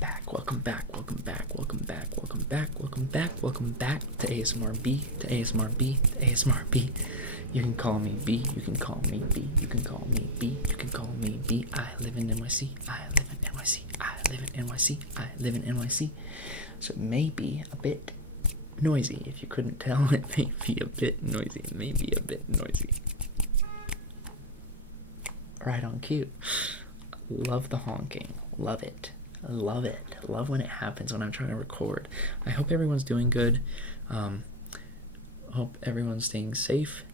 welcome back to ASMR B, to ASMR B, to ASMR B. You can call me B, you can call me B, you can call me B, you can call me B. I live in NYC, I live in NYC, I live in NYC, I live in NYC. So it may be a bit noisy. If you couldn't tell, it may be a bit noisy. It may be a bit noisy. Right on cue. Love the honking. Love it. Love it. Love when it happens when I'm trying to record. I hope everyone's doing good. Hope everyone's staying safe.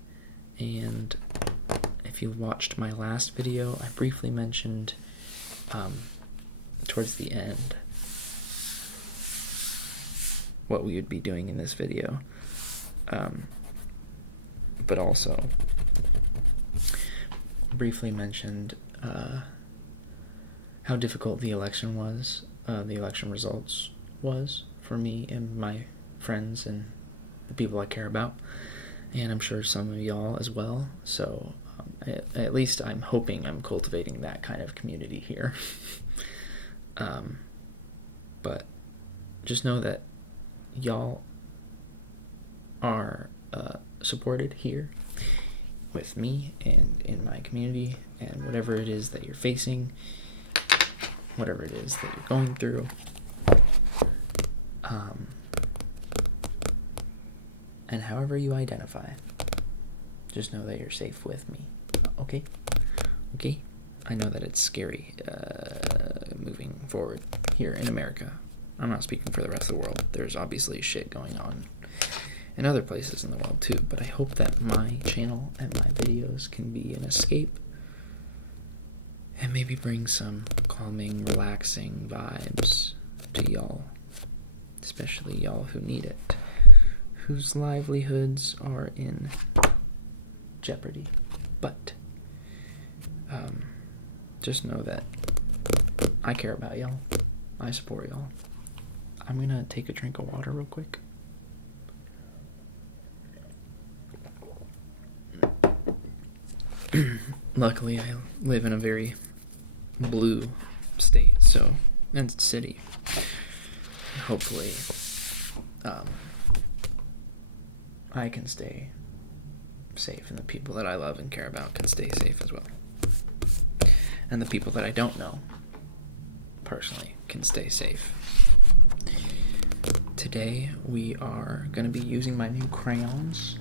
And if you watched my last video, I briefly mentioned towards the end what we would be doing in this video. But also briefly mentioned how difficult the election was, the election results was for me and my friends and the people I care about, and I'm sure some of y'all as well. So at least I'm hoping I'm cultivating that kind of community here. But just know that y'all are supported here with me and in my community, and whatever it is that you're facing, whatever it is that you're going through, and however you identify, just know that you're safe with me. Okay? I know that it's scary moving forward here in America. I'm not speaking for the rest of the world. There's obviously shit going on in other places in the world too, but I hope that my channel and my videos can be an escape and maybe bring some calming, relaxing vibes to y'all, especially y'all who need it, whose livelihoods are in jeopardy. But just know that I care about y'all. I support y'all. I'm gonna take a drink of water real quick. Luckily, I live in a very blue state, and city. Hopefully, I can stay safe, and the people that I love and care about can stay safe as well. And the people that I don't know personally can stay safe. Today, we are going to be using my new crayons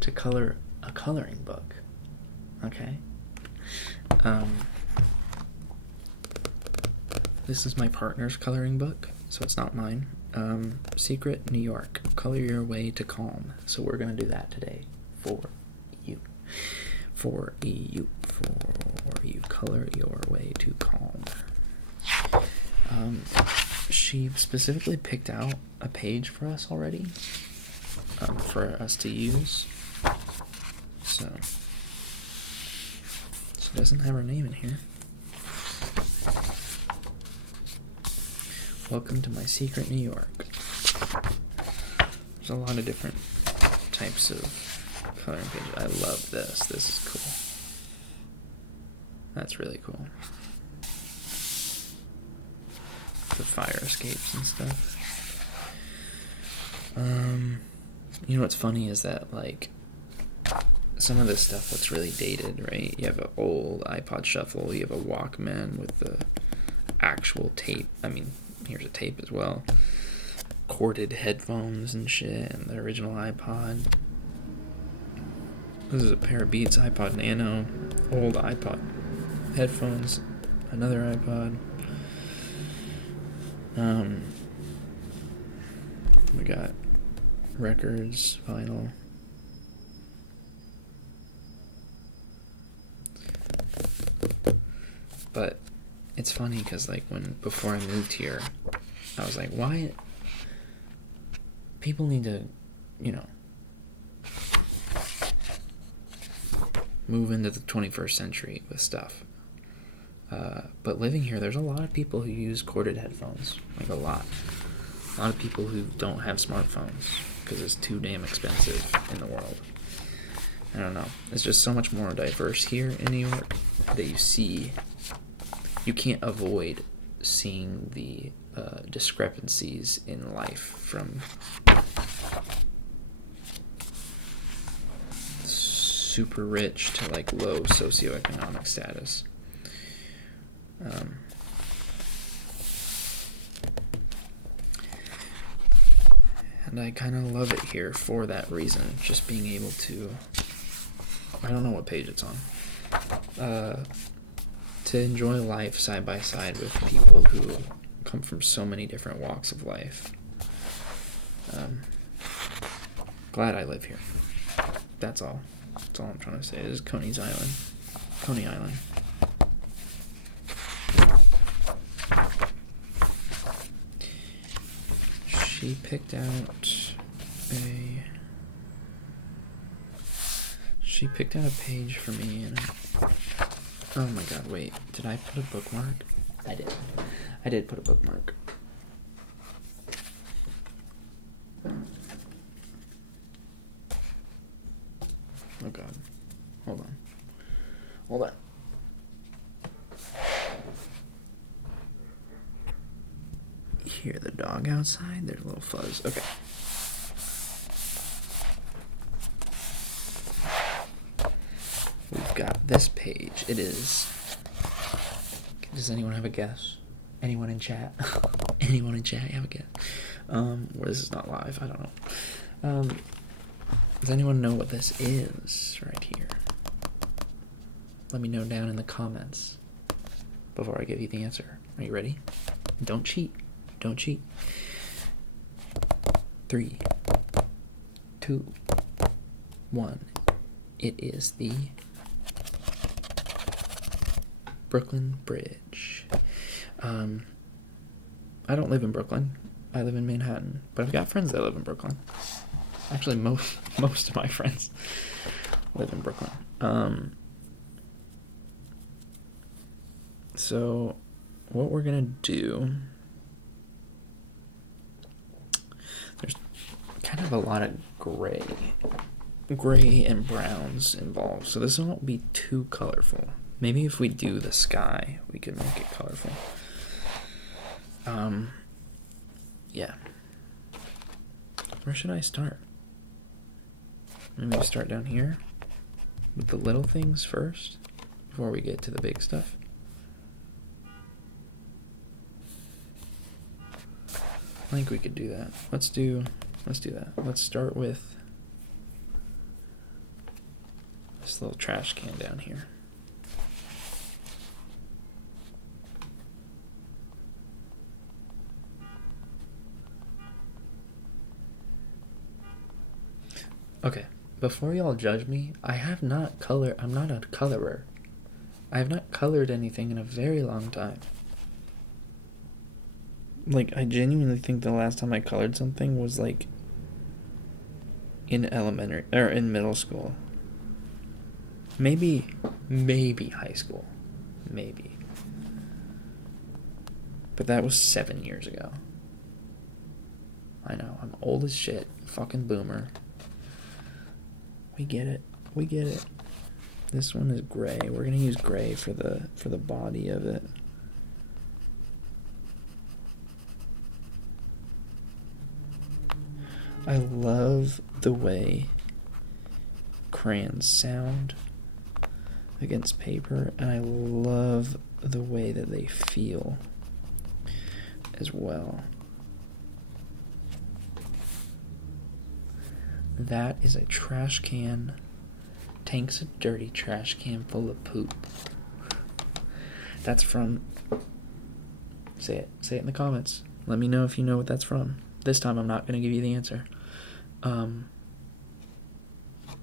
to color a coloring book. Okay? This is my partner's coloring book, so it's not mine. Secret New York, Color Your Way to Calm. So we're going to do that today for you. For you. Color your way to calm. She specifically picked out a page for us already, for us to use. So she doesn't have her name in here. Welcome to my secret New York. There's a lot of different types of coloring pages. I love this. This is cool. That's really cool. The fire escapes and stuff. You know what's funny is that, like, some of this stuff looks really dated, right? You have an old iPod Shuffle, you have a Walkman with the actual tape. I mean, here's a tape as well. Corded headphones and shit, and the original iPod. This is a pair of Beats iPod Nano, old iPod headphones, another iPod. We got records, vinyl. But it's funny because, like, before I moved here, I was like, why? People need to, move into the 21st century with stuff. But living here, there's a lot of people who use corded headphones, like a lot. A lot of people who don't have smartphones because it's too damn expensive in the world. I don't know. It's just so much more diverse here in New York that you see you can't avoid seeing the discrepancies in life from super rich to like low socioeconomic status. And I kind of love it here for that reason, just being able to, I don't know what page it's on, to enjoy life side by side with people who come from so many different walks of life. Glad I live here. That's all. That's all I'm trying to say. This is Coney Island. She picked out a page for me, and oh my god, wait, did I put a bookmark? I did put a bookmark. Oh god, hold on. Hear the dog outside? There's a little fuzz. Okay. We've got this page. It is... Does anyone have a guess? Anyone in chat? Anyone in chat have a guess? Well, this is not live. I don't know. Does anyone know what this is right here? Let me know down in the comments before I give you the answer. Are you ready? Don't cheat. Don't cheat. 3, 2, 1. It is the Brooklyn Bridge. I don't live in Brooklyn. I live in Manhattan, but I've got friends that live in Brooklyn. Actually, most of my friends live in Brooklyn. So what we're gonna do, there's kind of a lot of gray and browns involved, so this won't be too colorful. Maybe if we do the sky, we could make it colorful. Yeah. Where should I start? Maybe start down here with the little things first before we get to the big stuff. I think we could do that. Let's do that. Let's start with this little trash can down here. Okay, before y'all judge me, I'm not a colorer. I have not colored anything in a very long time. Like, I genuinely think the last time I colored something was like in elementary or in middle school. Maybe high school. Maybe. But that was 7 years ago. I know, I'm old as shit. Fucking boomer. We get it. This one is gray. We're gonna use gray for the body of it. I love the way crayons sound against paper, and I love the way that they feel as well. That is a trash can. Tank's a dirty trash can full of poop. That's from... Say it in the comments. Let me know if you know what that's from. This time I'm not going to give you the answer.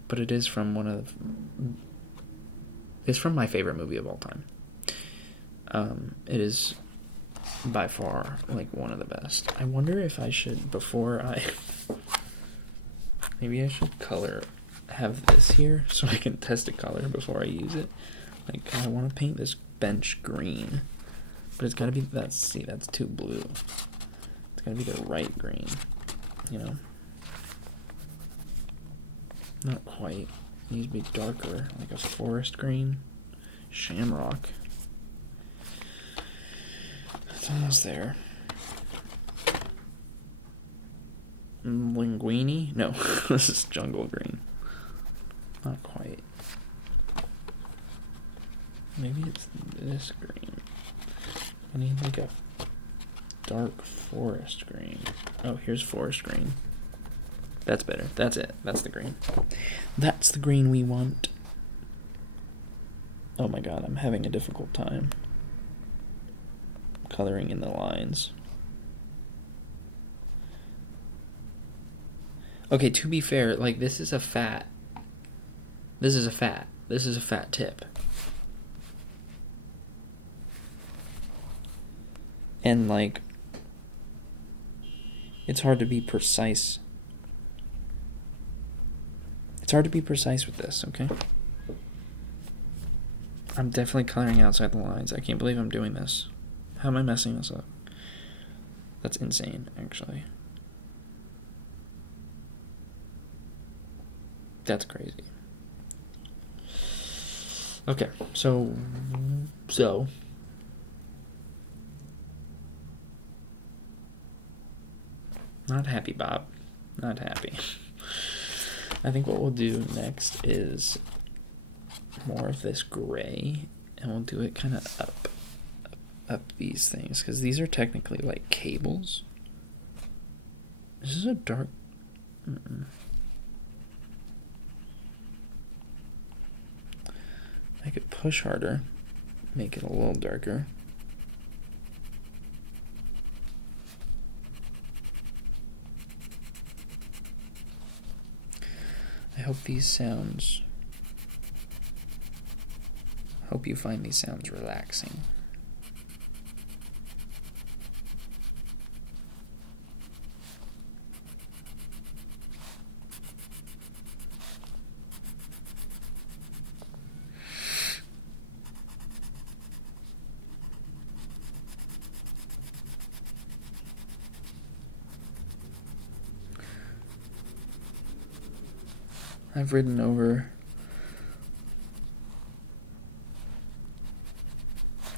But it is from it's from my favorite movie of all time. It is by far like one of the best. I wonder if I should, maybe I should have this here so I can test a color before I use it. Like, I want to paint this bench green, but it's got to be, that's too blue. It's got to be the right green, you know? Not quite. It needs to be darker, like a forest green. Shamrock. Almost there. Linguini? No, this is jungle green. Not quite. Maybe it's this green. I need like a dark forest green. Oh, here's forest green. That's better. That's it. That's the green. That's the green we want. Oh my god, I'm having a difficult time coloring in the lines. Okay, to be fair, like this is a fat tip. And like it's hard to be precise. It's hard to be precise with this, okay? I'm definitely coloring outside the lines. I can't believe I'm doing this. How am I messing this up? That's insane, actually. That's crazy. Okay, so not happy, Bob. Not happy. I think what we'll do next is more of this gray, and we'll do it kind of up these things, because these are technically like cables. This is a dark. I could push harder, make it a little darker. I hope these sounds. Hope you find these sounds relaxing. I've ridden over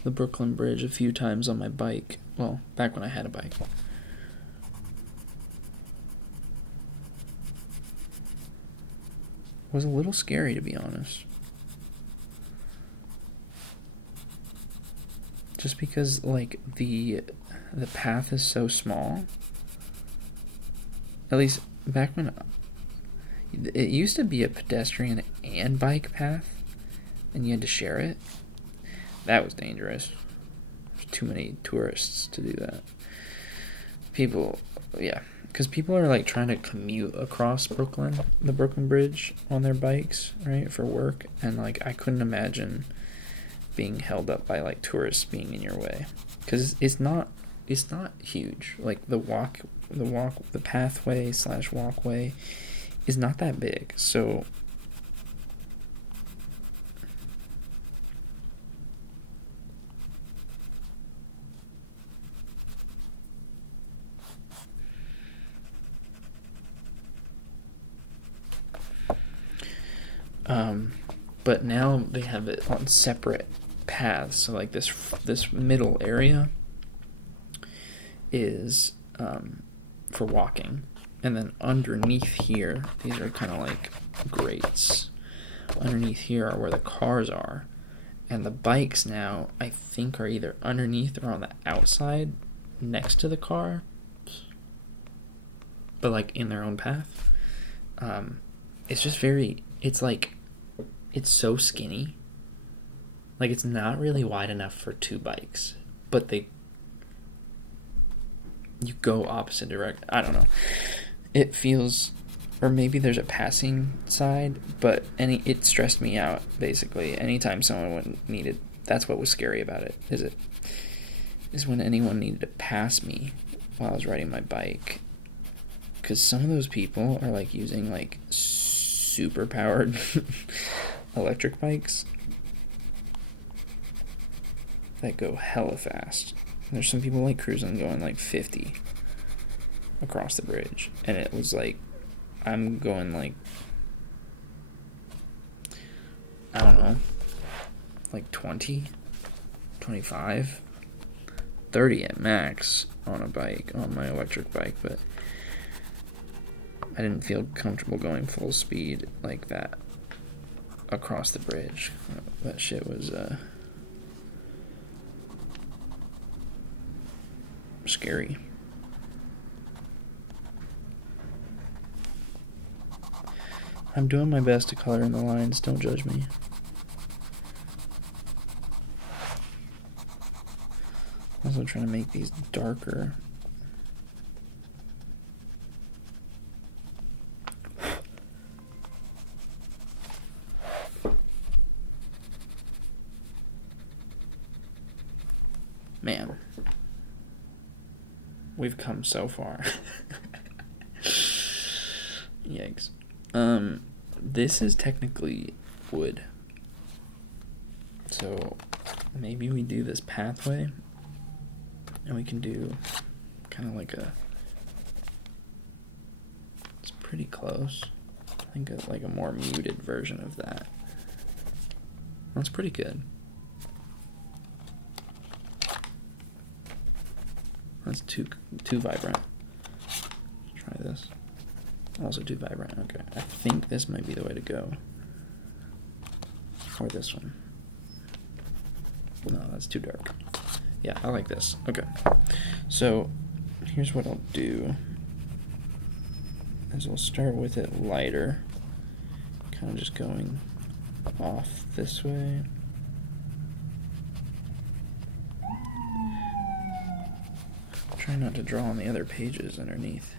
the Brooklyn Bridge a few times on my bike. Well, back when I had a bike. It was a little scary, to be honest. Just because, like, the path is so small. At least back when it used to be a pedestrian and bike path, and you had to share it. That was dangerous. There's too many tourists to do that. People, yeah, because people are like trying to commute across the Brooklyn Bridge on their bikes, right, for work, and like I couldn't imagine being held up by like tourists being in your way, because it's not huge. Like the pathway / walkway is not that big, so but now they have it on separate paths. So like this middle area is for walking, and then underneath here, these are kind of like grates. Underneath here are where the cars are, and the bikes now I think are either underneath or on the outside next to the car, but like in their own path. It's just it's so skinny. Like it's not really wide enough for two bikes, but you go opposite direct. I don't know. It feels, or maybe there's a passing side, but it stressed me out basically. Anytime someone needed, that's what was scary about it. Is when anyone needed to pass me while I was riding my bike, because some of those people are like using like super powered electric bikes that go hella fast. There's some people like cruising going like 50 across the bridge, and it was like I'm going like, I don't know, like 20, 25, 30 at max on a bike, on my electric bike, but I didn't feel comfortable going full speed like that across the bridge. That shit was scary. I'm doing my best to color in the lines, don't judge me. Also trying to make these darker. Man, we've come so far. Yikes. This is technically wood. So maybe we do this pathway and we can do kind of like it's pretty close. I think like a more muted version of that. That's pretty good. That's too vibrant. Let's try this. Also too vibrant. Okay, I think this might be the way to go. Or this one. No, that's too dark. Yeah, I like this. Okay. So here's what I'll do. Is we'll start with it lighter. Kind of just going off this way. Try not to draw on the other pages underneath.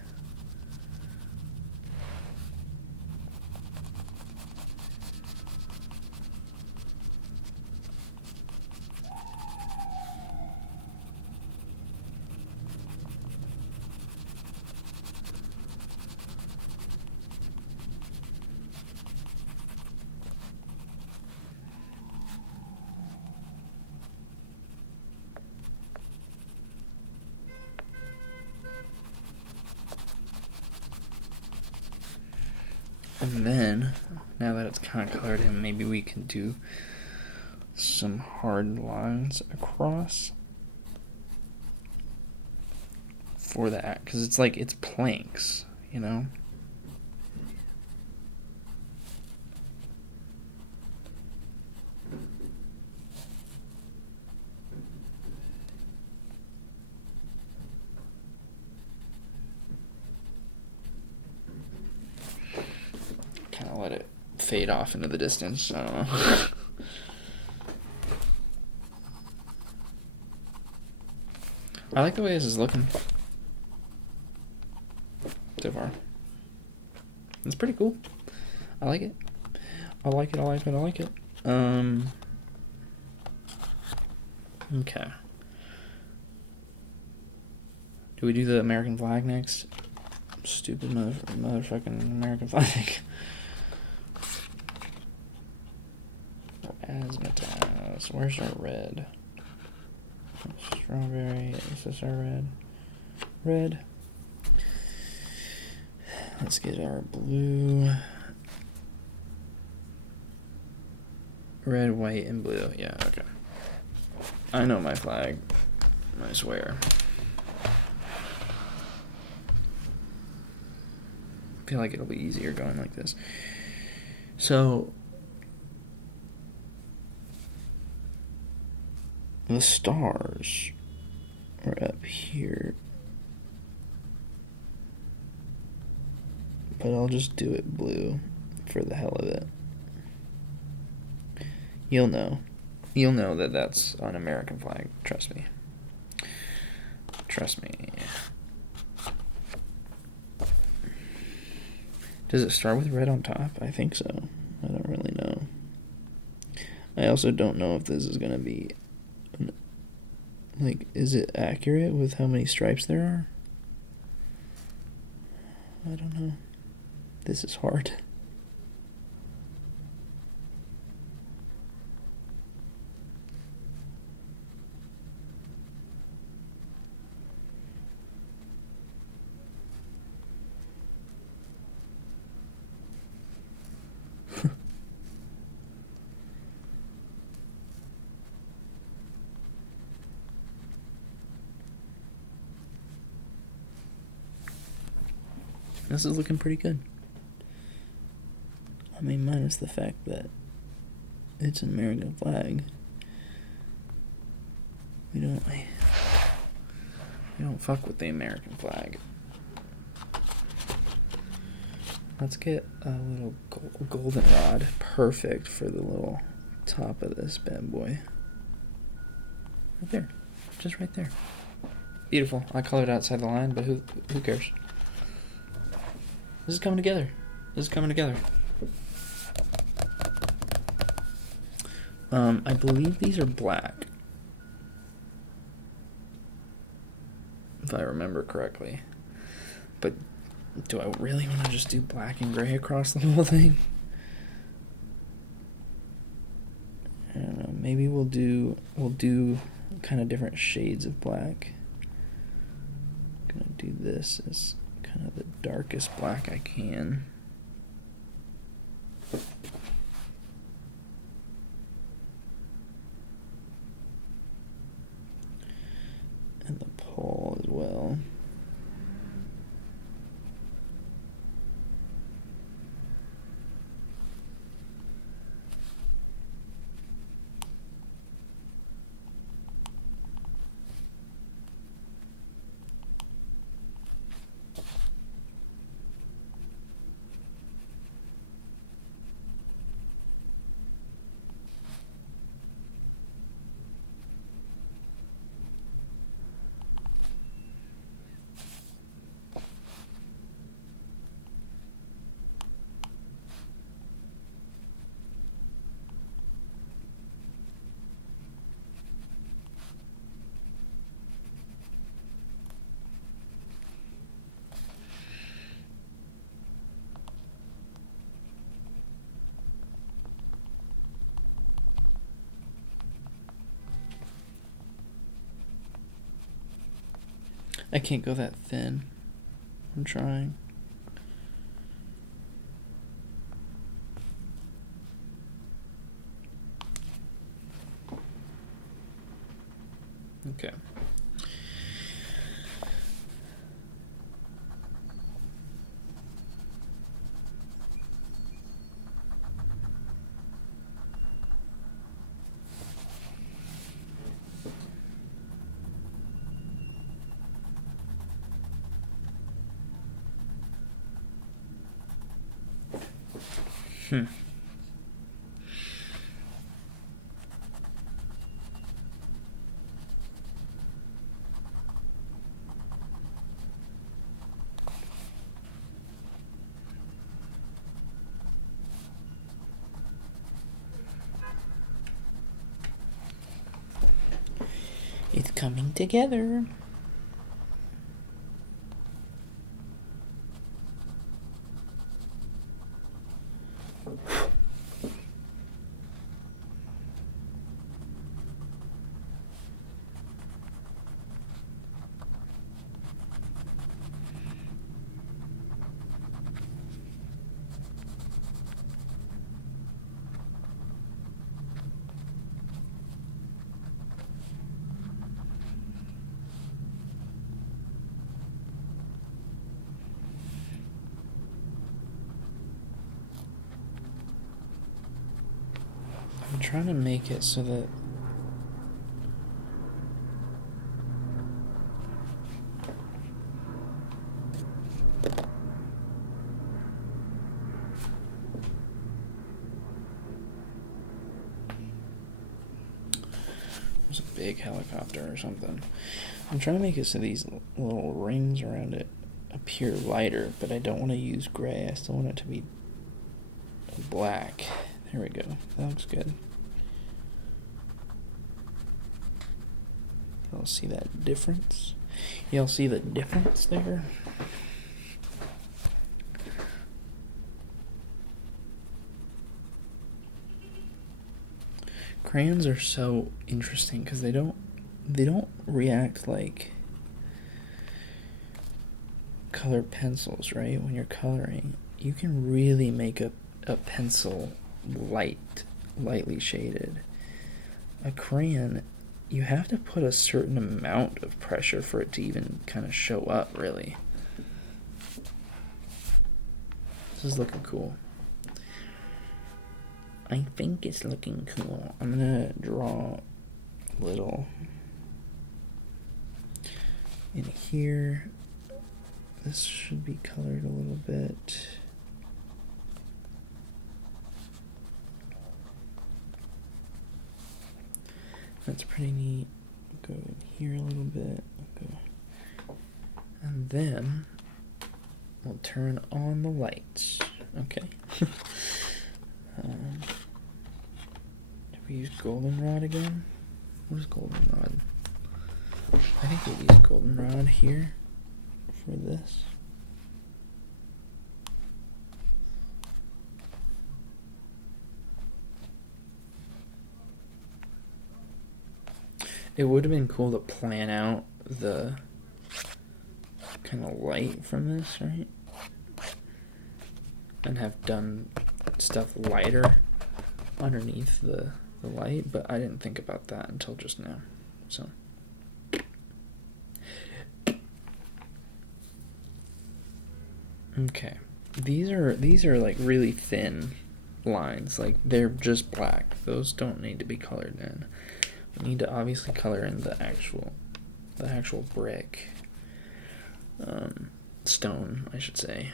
And then, now that it's kind of colored in, maybe we can do some hard lines across for that, because it's like, it's planks, you know? Kind of let it fade off into the distance. I don't know. I like the way this is looking so far. It's pretty cool. I like it. I like it. I like it. I like it. Okay. Do we do the American flag next? Stupid motherfucking American flag. Razzmatazz. Where's our red? Strawberry. Is this our red? Red. Let's get our blue. Red, white, and blue. Yeah, okay. I know my flag. I swear. I feel like it'll be easier going like this. So the stars are up here, but I'll just do it blue for the hell of it. You'll know that that's an American flag. Trust me. Trust me. Does it start with red on top? I think so. I don't really know. I also don't know if this is going to be... Like, is it accurate with how many stripes there are? I don't know. This is hard. This is looking pretty good. I mean, minus the fact that it's an American flag. We don't fuck with the American flag. Let's get a little goldenrod. Perfect for the little top of this bad boy. Right there. Just right there. Beautiful. I colored outside the line, but who cares? This is coming together. I believe these are black. If I remember correctly. But do I really want to just do black and gray across the whole thing? I don't know. Maybe we'll do kind of different shades of black. I'm gonna do this as kind of the darkest black I can. And the pole as well. I can't go that thin. I'm trying. Okay. It's coming together. I'm trying to make it so that there's a big helicopter or something. I'm trying to make it so these little rings around it appear lighter, but I don't want to use gray. I still want it to be black. There we go. That looks good. Y'all see that difference? Y'all see the difference there? Crayons are so interesting because they don't react like colored pencils, right? When you're coloring, you can really make a pencil lightly shaded. A crayon, you have to put a certain amount of pressure for it to even kind of show up, really. This is looking cool. I think it's looking cool. I'm gonna draw a little in here. This should be colored a little bit. That's pretty neat. Go in here a little bit. Okay. And then we'll turn on the lights. Okay. Did we use goldenrod again? What is goldenrod? I think we'll use goldenrod here for this. It would have been cool to plan out the kind of light from this, right? And have done stuff lighter underneath the light, but I didn't think about that until just now. So okay. These are like really thin lines. Like they're just black. Those don't need to be colored in. We need to obviously color in the actual brick. Stone, I should say.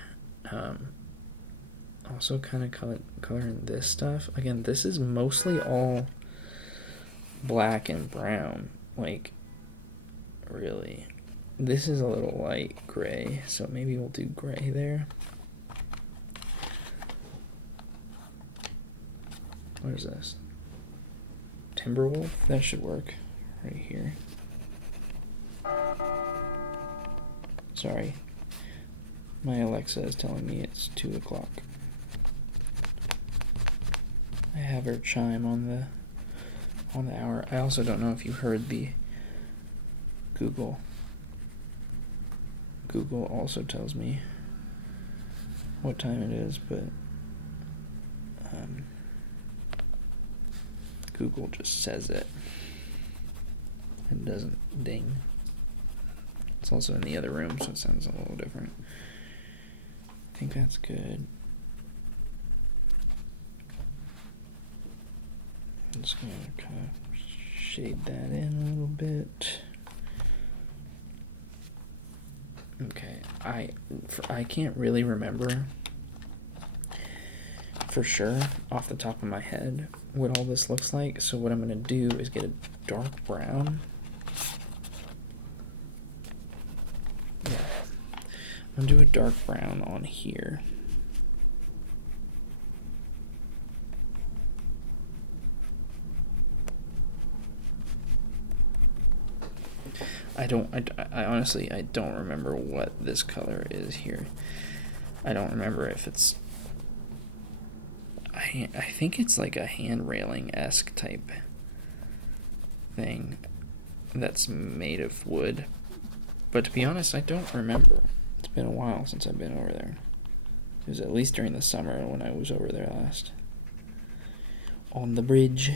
Also kind of color in this stuff. Again, this is mostly all black and brown. Like, really. This is a little light gray, so maybe we'll do gray there. What is this? Timberwolf? That should work right here. Sorry. My Alexa is telling me it's 2 o'clock. I have her chime on the hour. I also don't know if you heard the Google. Google also tells me what time it is, but Google just says it and doesn't ding. It's also in the other room, so it sounds a little different. I think that's good. I'm just going to kind of shade that in a little bit. Okay, I can't really remember for sure off the top of my head what all this looks like, so what I'm going to do is get a dark brown. Yeah. I'm going to do a dark brown on here. I honestly, I don't remember what this color is here. I don't remember if it's, I think it's like a hand railing-esque type thing that's made of wood. But to be honest, I don't remember. It's been a while since I've been over there. It was at least during the summer when I was over there last. On the bridge.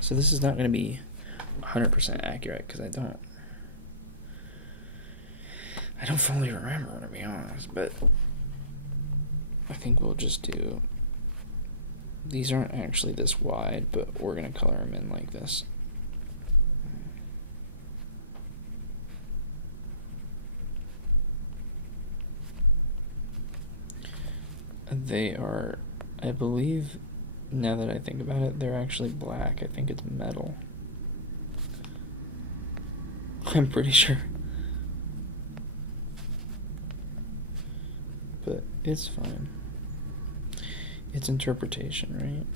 So this is not going to be 100% accurate because I don't fully remember, to be honest, but I think we'll just do, these aren't actually this wide, but we're going to color them in like this. They are, I believe, now that I think about it, they're actually black. I think it's metal. I'm pretty sure. But it's fine. It's interpretation, right?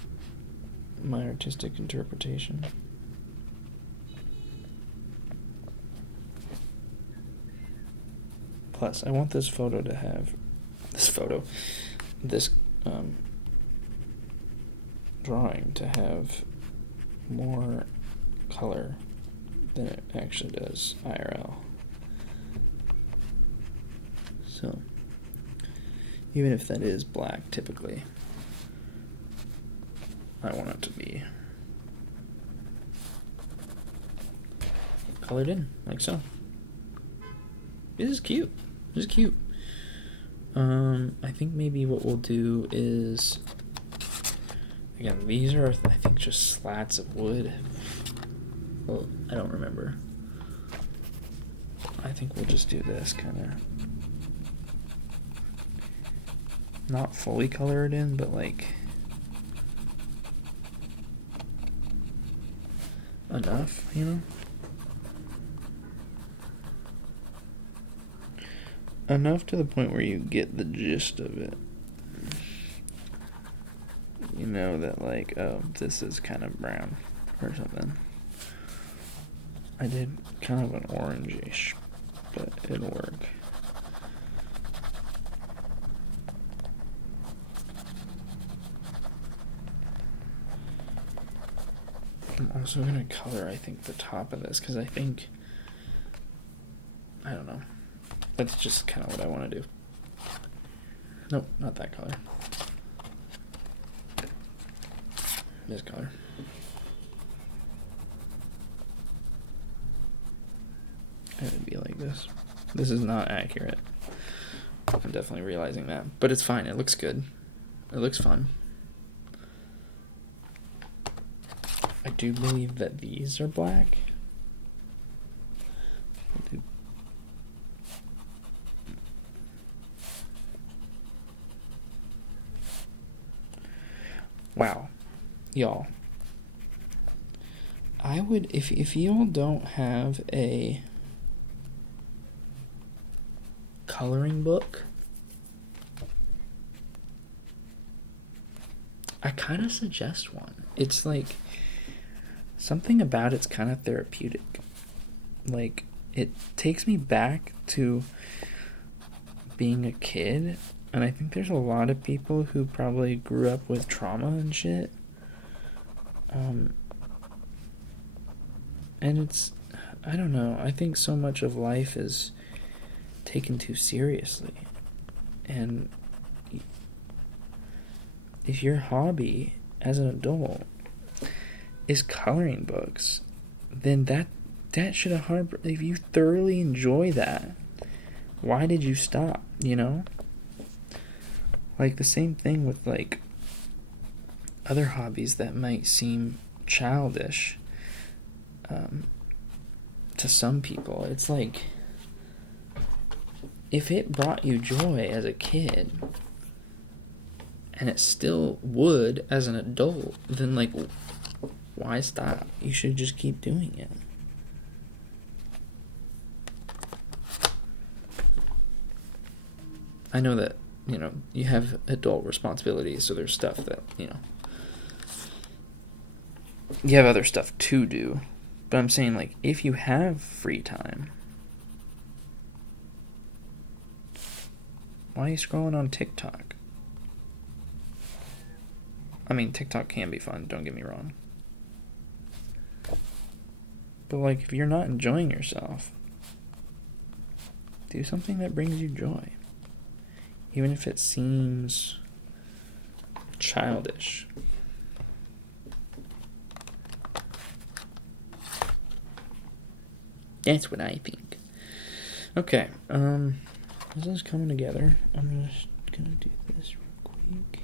My artistic interpretation. Plus, I want this photo to have, this drawing to have more color than it actually does IRL. So, even if that is black typically, I want it to be colored in, like so. This is cute. This is cute. I think maybe what we'll do is, again, these are, I think, just slats of wood. Well, I don't remember. I think we'll just do this kind of, not fully colored in, but like enough, you know? Enough to the point where you get the gist of it. You know that, like, oh, this is kind of brown or something. I did kind of an orangish, but it'll work. I'm also going to color, I think, the top of this, because I think, I don't know, that's just kind of what I want to do. Nope, not that color. This color. It would be like this. This is not accurate. I'm definitely realizing that, but it's fine. It looks good. It looks fun. I do believe that these are black. Wow, y'all. I would, if y'all don't have a coloring book, I kind of suggest one. It's like, something about it's kind of therapeutic. Like, it takes me back to being a kid, and I think there's a lot of people who probably grew up with trauma and shit. And it's, I don't know, I think so much of life is taken too seriously. And if your hobby as an adult is coloring books, then that should have if you thoroughly enjoy that, why did you stop, you know? Like, the same thing with, like, other hobbies that might seem childish to some people. It's like, if it brought you joy as a kid and it still would as an adult, then, like, why stop? You should just keep doing it. I know that, you know, you have adult responsibilities, so there's stuff that, you know, you have other stuff to do. But I'm saying, like, if you have free time, why are you scrolling on TikTok? I mean, TikTok can be fun, don't get me wrong. But, like, if you're not enjoying yourself, do something that brings you joy. Even if it seems childish. That's what I think. Okay, this is coming together. I'm just gonna do this real quick.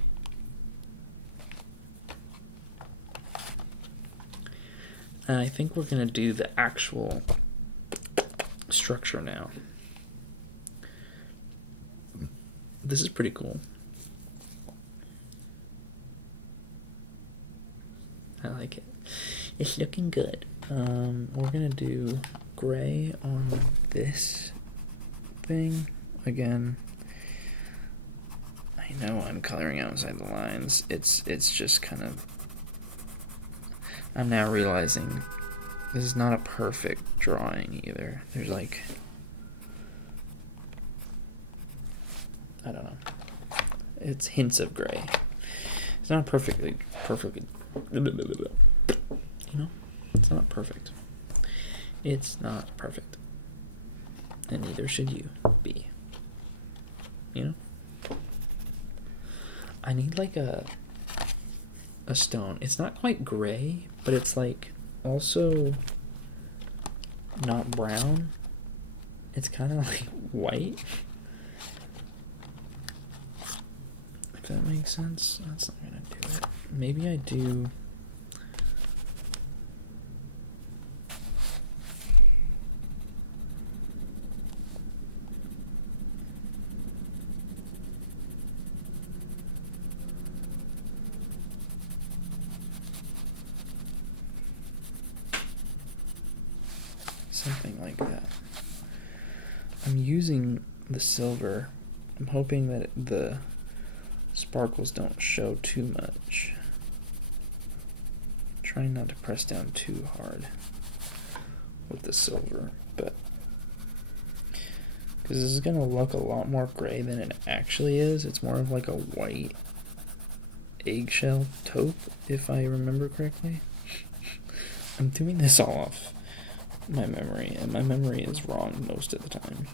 And I think we're gonna do the actual structure now. This is pretty cool. I like it. It's looking good. We're gonna do gray on this thing. Again, I know I'm coloring outside the lines. It's just kind of, I'm now realizing this is not a perfect drawing either. There's, like, I don't know. It's hints of gray. It's not perfectly, you know? It's not perfect. It's not perfect. And neither should you be. You know? I need, like, a stone. It's not quite gray, but it's, like, also not brown. It's kind of like white. If that makes sense. That's not gonna do it. Maybe I do. Something like that. I'm using the silver. I'm hoping that the sparkles don't show too much. Trying not to press down too hard with the silver, but because this is gonna look a lot more gray than it actually is. It's more of like a white eggshell taupe, if I remember correctly. I'm doing this all off my memory, and my memory is wrong most of the time.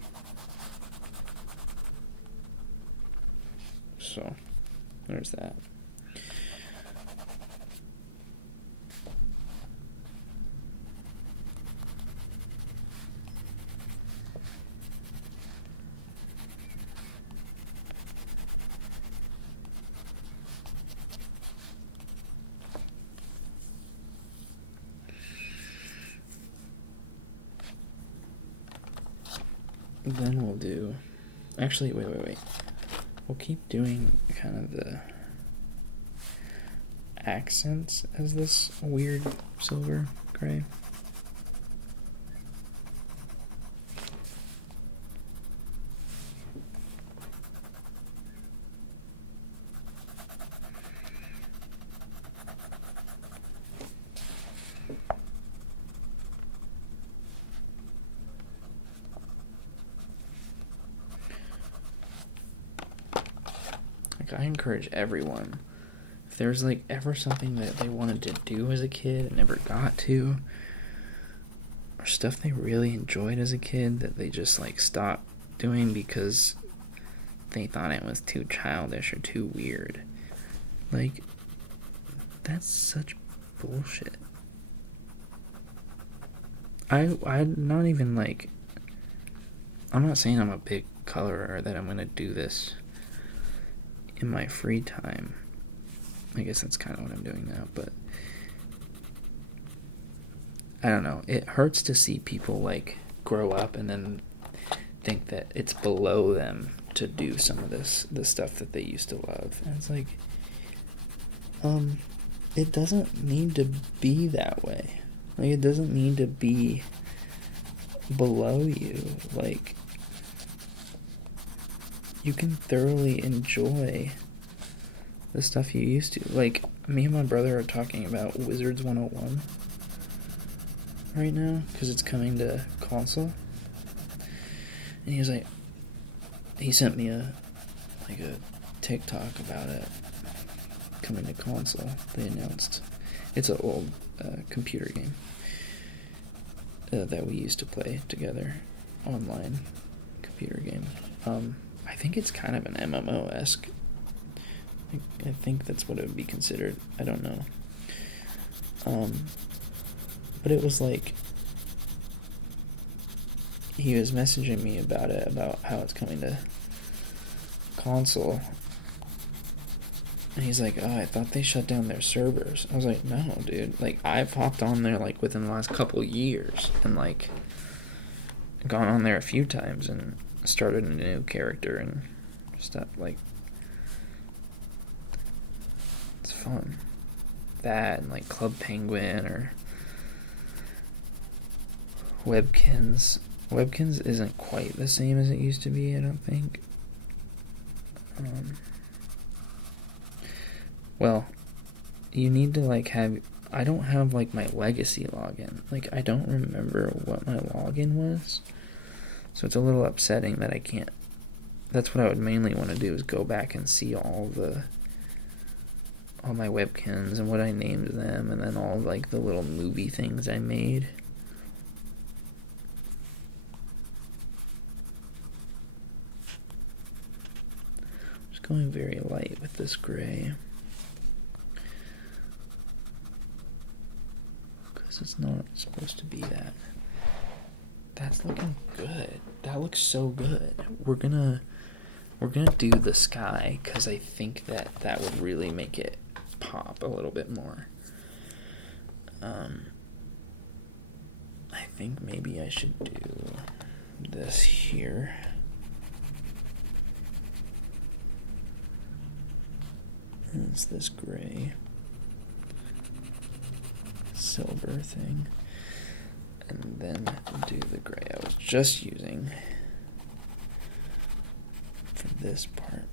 So, there's that. Then we'll do, actually, wait. We'll keep doing kind of the accents as this weird silver gray. I encourage everyone, if there's like ever something that they wanted to do as a kid and never got to, or stuff they really enjoyed as a kid that they just like stopped doing because they thought it was too childish or too weird, like, that's such bullshit. I'm not even like, I'm not saying I'm a big colorer or that I'm gonna do this in my free time. I guess that's kind of what I'm doing now, but I don't know. It hurts to see people like grow up and then think that it's below them to do some of the stuff that they used to love. And it's like, it doesn't need to be that way. Like, it doesn't need to be below you. Like, you can thoroughly enjoy the stuff you used to. Like, me and my brother are talking about Wizards 101 right now, because it's coming to console. And he was like, he sent me a TikTok about it coming to console. They announced it's an old computer game that we used to play together, online computer game. I think it's kind of an MMO-esque. I think that's what it would be considered. I don't know. But it was like, he was messaging me about it, about how it's coming to console. And he's like, oh, I thought they shut down their servers. I was like, no, dude. Like, I've hopped on there, like, within the last couple years. And, like, gone on there a few times and started a new character and stuff. Like, it's fun. That and, like, Club Penguin or Webkins. Webkins isn't quite the same as it used to be, I don't think. Well, you need to, like, have... I don't have, like, my legacy login. Like, I don't remember what my login was. So it's a little upsetting that I can't... That's what I would mainly want to do, is go back and see all my Webkins and what I named them, and then all, like, the little movie things I made. Just going very light with this gray. Because it's not supposed to be that That's looking good. That looks so good. We're gonna do the sky because I think that would really make it pop a little bit more. I think maybe I should do this here. It's this gray silver thing. And then do the gray I was just using for this part.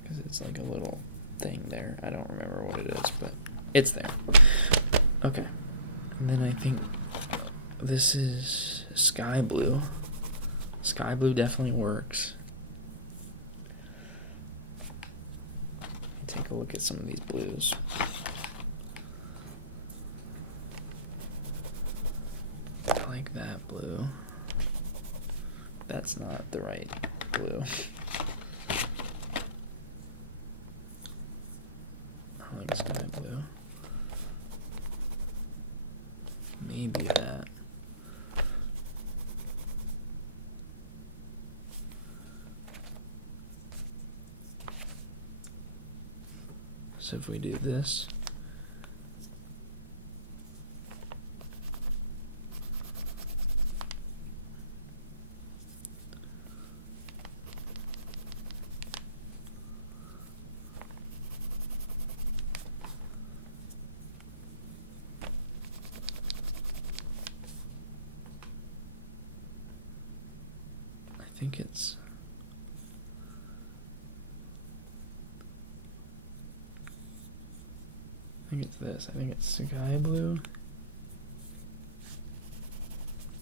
Because it's like a little thing there. I don't remember what it is, but it's there. Okay. And then I think this is sky blue. Sky blue definitely works. Take a look at some of these blues. I like that blue. That's not the right blue. I like sky blue. Maybe that. So if we do this, I think it's this. I think it's sky blue,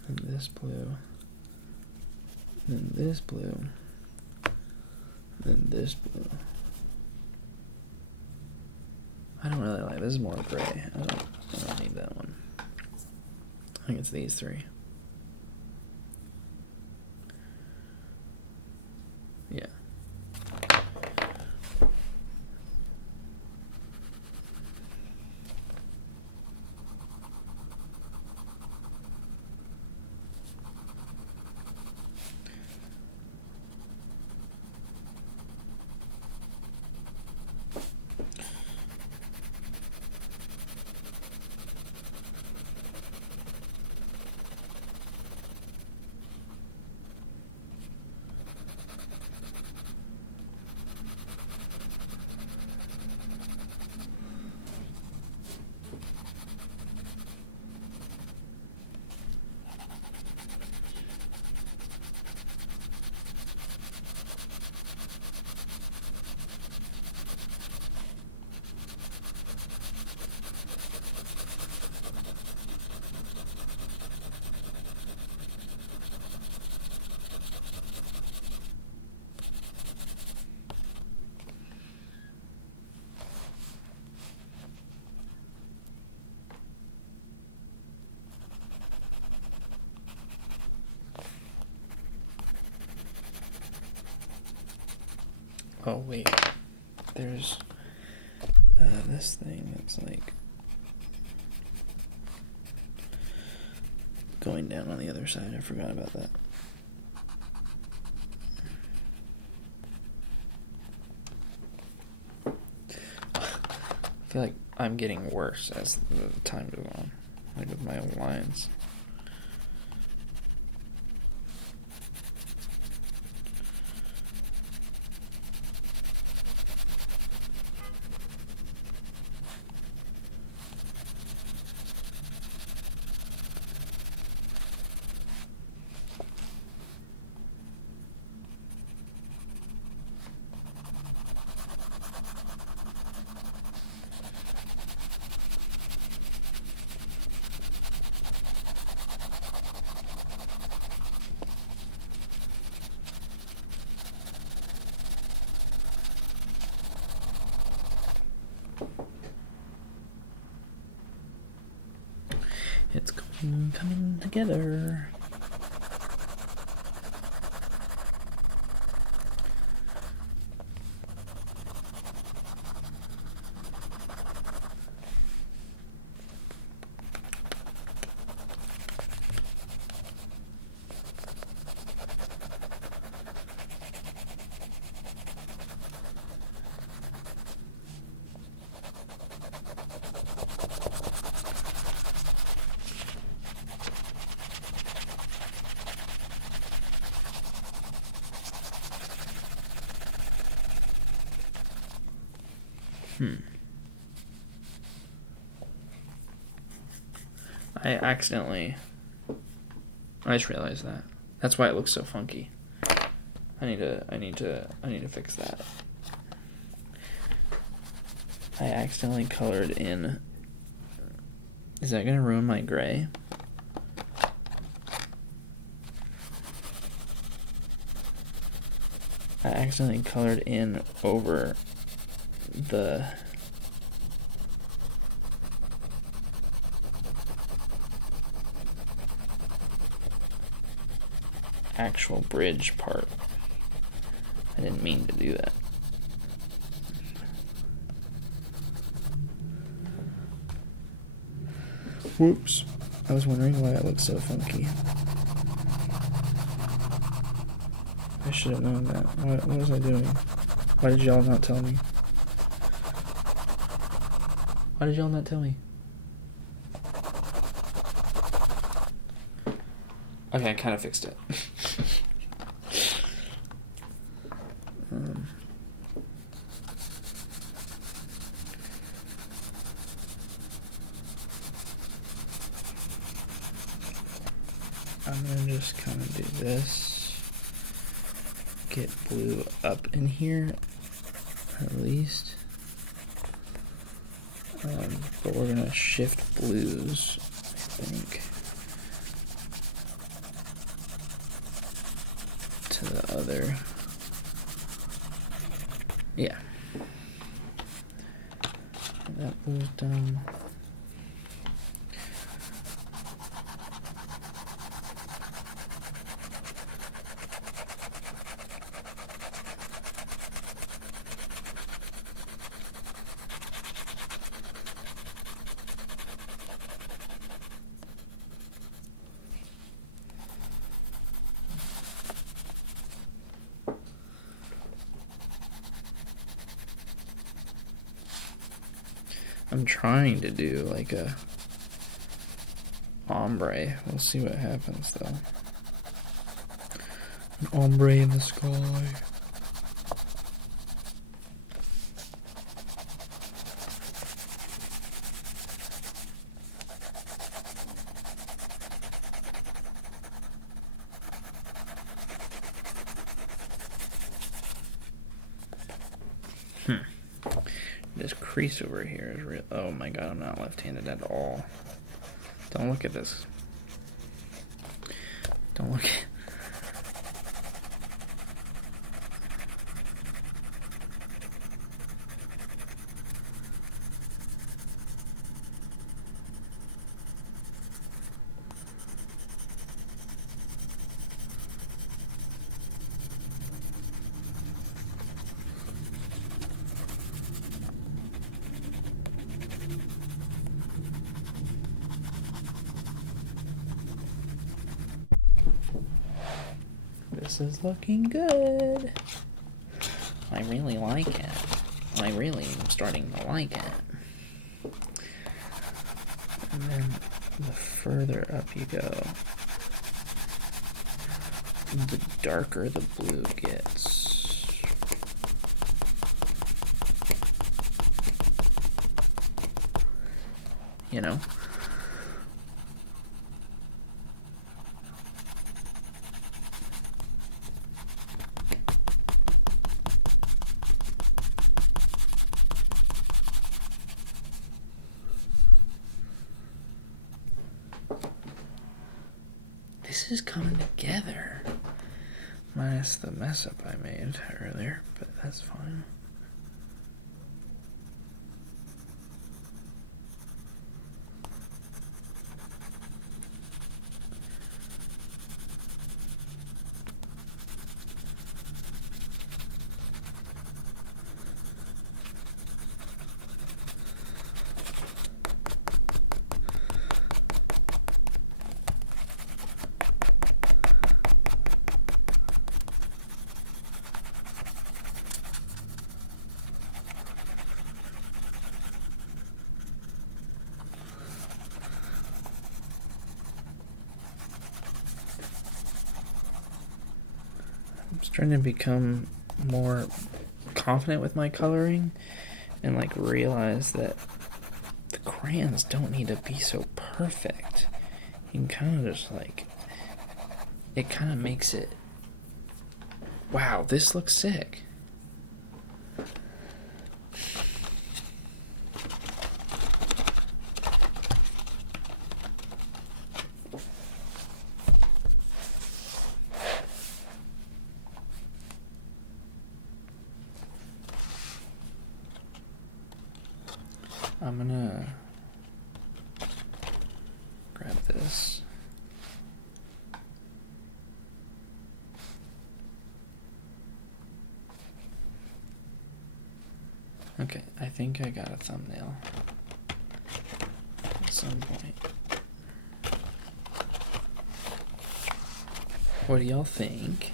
and this blue, then this blue, then this blue. I don't really like this. Is more gray. I don't need that one. I think it's these three. Yeah. Oh wait, there's this thing that's like going down on the other side. I forgot about that. I feel like I'm getting worse as the time goes on, like with my own lines. It's coming together. I just realized that. That's why it looks so funky. I need to fix that. I accidentally colored in. Is that gonna ruin my gray? I accidentally colored in over the actual bridge part. I didn't mean to do that. Whoops. I was wondering why it looked so funky. I should have known that. What was I doing? Why did y'all not tell me? Why did y'all not tell me? Okay, I kind of fixed it. I'm gonna just kind of do this. Get blue up in here, at least. But we're gonna shift blues, I think, to the other. Yeah. That blue's done. I'm trying to do like a ombre. We'll see what happens though. An ombre in the sky. This crease over here is real. Oh my god, I'm not left-handed at all. Don't look at this. Don't look at... This is looking good. I really like it. I really am starting to like it. And then the further up you go, the darker the blue gets. You know? This is coming together. Minus the mess up I made earlier, but that's fine. I'm starting to become more confident with my coloring, and like realize that the crayons don't need to be so perfect. You can kind of just like, it kind of makes it, wow, this looks sick. I'm gonna grab this. Okay, I think I got a thumbnail at some point. What do y'all think?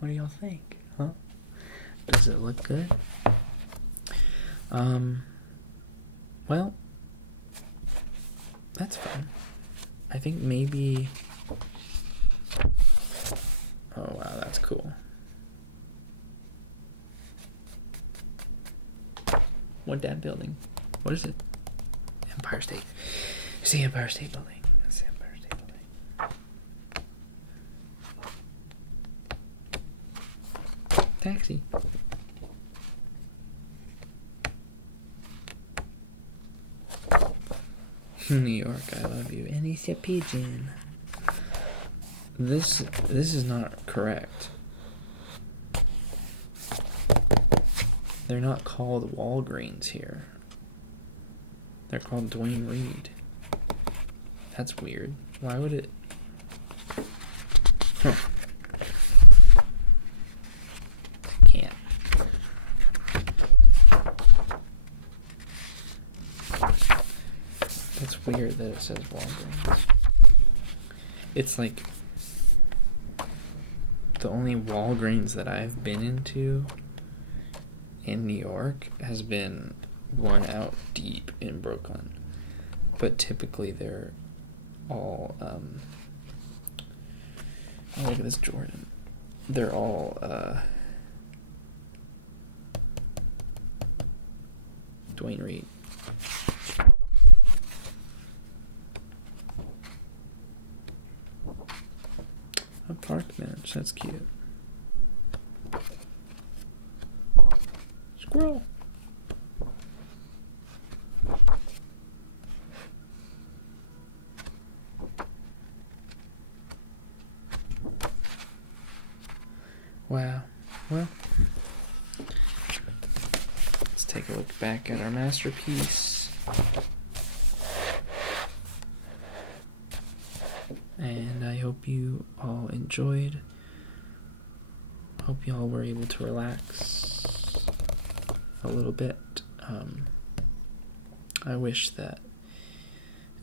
What do y'all think? Huh? Does it look good? Well, that's fun. I think maybe... Oh, wow, that's cool. What that building? What is it? Empire State. It's the Empire State Building. That's the Empire State Building. Taxi. New York, I love you. And he's a pigeon. This is not correct. They're not called Walgreens here. They're called Dwayne Reed. That's weird. Why would it? Huh. Can't. That's weird that it says Walgreens. It's like the only Walgreens that I've been into in New York has been one out deep in Brooklyn. But typically they're all, oh, look at this Jordan. They're all, Dwayne Reed. A park bench, that's cute. Squirrel. Wow. Well, let's take a look back at our masterpiece. And I hope you all enjoyed. Hope you all were able to relax a little bit. I wish that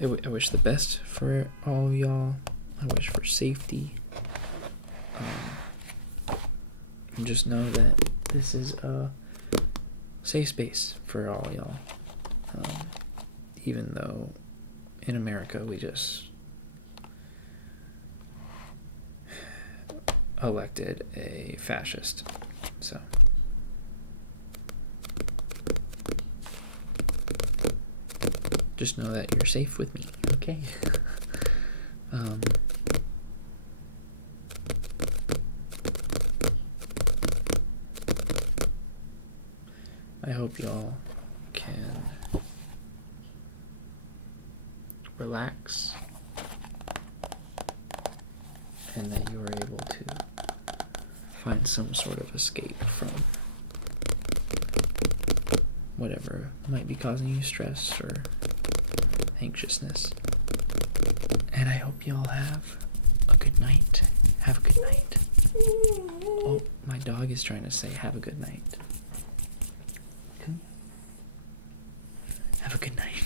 I wish the best for all of y'all. I wish for safety. And just know that this is a safe space for all y'all. Even though in America we just elected a fascist. So just know that you're safe with me, okay? I hope y'all can relax and that you are able to find some sort of escape from whatever might be causing you stress or anxiousness. And I hope y'all have a good night. Have a good night. Oh, my dog is trying to say have a good night. Have a good night.